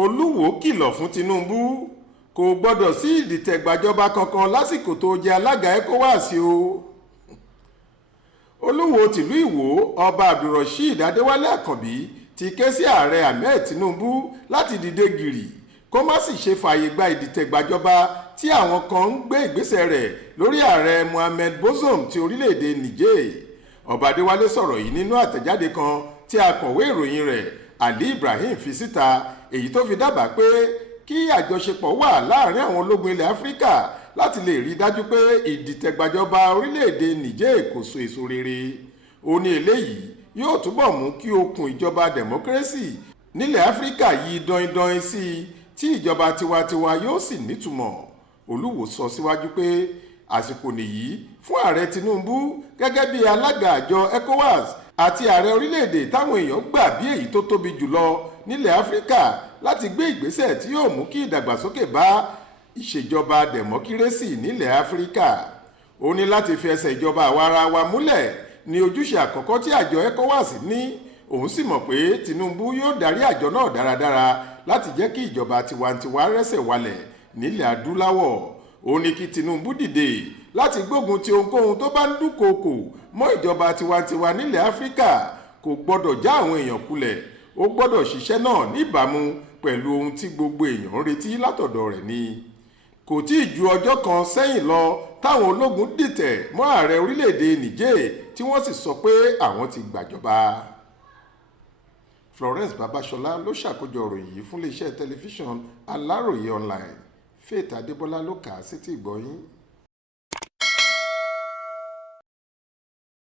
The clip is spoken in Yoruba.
Oluwoo kìlọ̀ fún Tinubu kò gbọdọ̀ sí ìdìtẹ̀ gbàjọba kankan lásìkò tó jẹ́ alága Ecowas o. Oluwoo tìlú Ìwó ọba Abdulrasheed Adéwálé Àkànbí ti ké sí ààrẹ Ahmed Tinubu láti dìde gìrì kó má sì ṣe fààyè gba ìdìtẹ̀ gbàjọba tí àwọn kan ń gbé ìgbésẹ̀ rẹ̀ lórí ààrẹ Mohamed Bazoum ti orílẹ̀-èdè Niger. Ọba Adéwálé sọ̀rọ̀ yìí nínú àtẹ̀jáde kan tí akọ̀wé ìròyìn rẹ̀ Ali Ibrahim fi síta, èyí tó fi dábàá pé kí àjọṣepọ̀ wà láàrin àwọn ológun ilẹ̀ Áfíríkà láti lè rí dájú pé ìdìtẹ̀gbàjọba orílẹ̀-èdè Niger kò so èso rere. Ó ní eléyìí yóò túbọ̀ mú kí okùn ìjọba democracy nílẹ̀ Áfíríkà yí dọ́indọ́in sí i tí ìjọba tiwantiwa yóò sì nítumọ̀. Olúwo sọ síwájú pé àsìkò nìyí fún ààrẹ Tinubu gẹ́gẹ́ bí alága àjọ Ecowas àti ààrẹ orílẹ̀-èdè táwọn èèyàn gbà bí èyí tó tóbi jùlọ nílẹ̀ Áfíríkà láti gbé ìgbésẹ̀ tí yóò mú kí ìdàgbàsókè bá ìṣèjọba dẹ̀mọ́kírésì nílẹ̀ Áfíríkà. Ó ní láti fi ẹsẹ̀ ìjọba àwarawa múlẹ̀ ní ojúṣe àkọ́kọ́ tí àjọ Ecowas ní. Òun sì mọ̀ pé Tinubu yóò darí àjọ náà dáradára láti jẹ́ kí ìjọba tiwantiwa rẹ́sẹ̀ walẹ̀ nílẹ̀ adúláwọ̀. Ó ní kí Tinubu dìde láti gbógun ti ohunkóhun tó bá ń dúnkookò mọ́ ìjọba tiwantiwa nílẹ̀ Áfíríkà. Kò gbọ́dọ̀ já àwọn èèyàn kulẹ̀, ó gbọ́dọ̀ ṣiṣẹ́ náà níbàámu pẹ̀lú ohun tí gbogbo èèyàn ń retí látọ̀dọ̀ rẹ̀ ni. Kò tí ì ju ọjọ́ kan sẹ́yìn lọ táwọn ológun dìtẹ̀ mọ́ ààrẹ orílẹ̀-èdè Niger tí wọ́n sì sọ pé àwọn ti gbàjọba. Florence Babasola ló ṣàkójọ ìròyìn yìí fún iléeṣẹ́ tẹlifíṣàn Aláròye online. Faith Adébọ́lá ló kà á sétí ìgbọ́ yín.